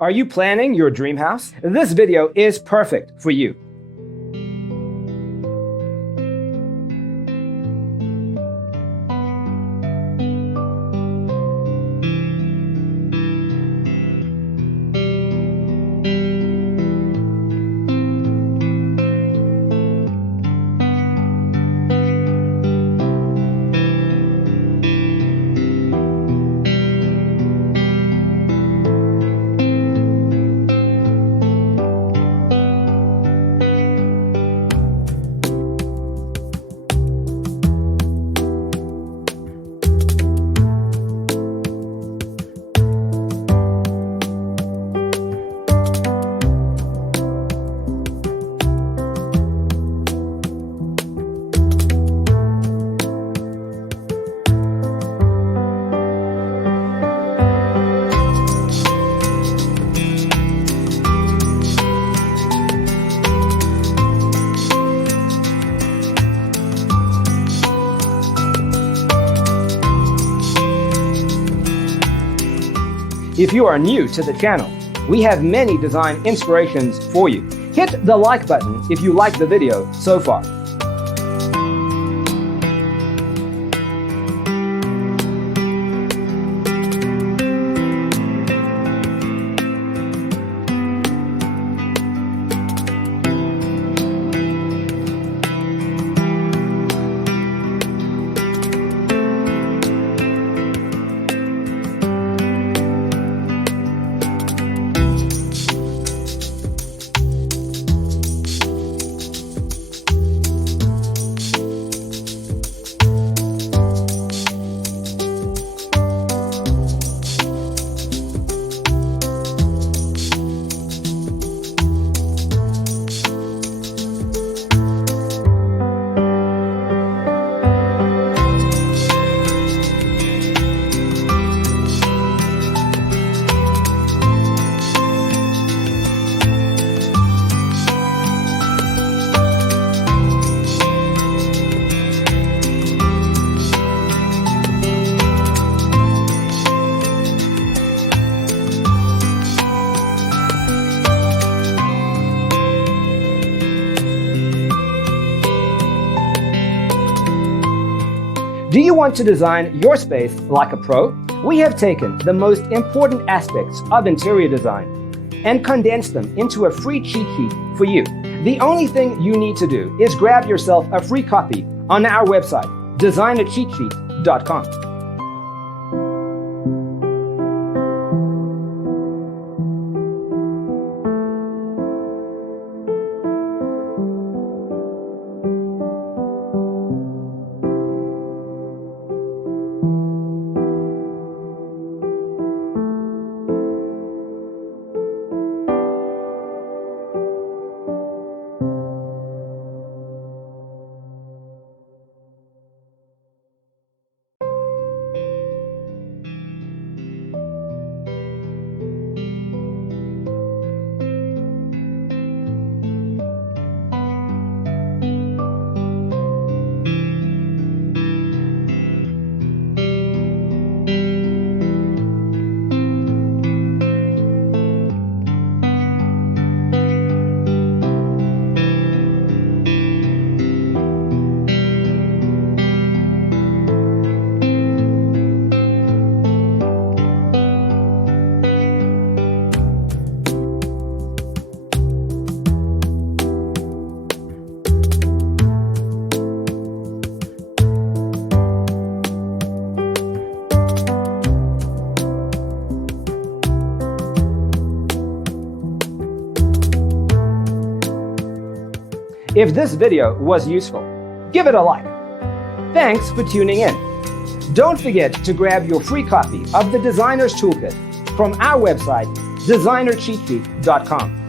Are you planning your dream house? This video is perfect for you. If you are new to the channel, we have many design inspirations for you. Hit the like button if you like the video so far. Do you want to design your space like a pro? We have taken the most important aspects of interior design and condensed them into a free cheat sheet for you. The only thing you need to do is grab yourself a free copy on our website, designercheatsheet.com. If this video was useful, give it a like. Thanks for tuning in. Don't forget to grab your free copy of the Designer's Toolkit from our website, designercheatsheet.com.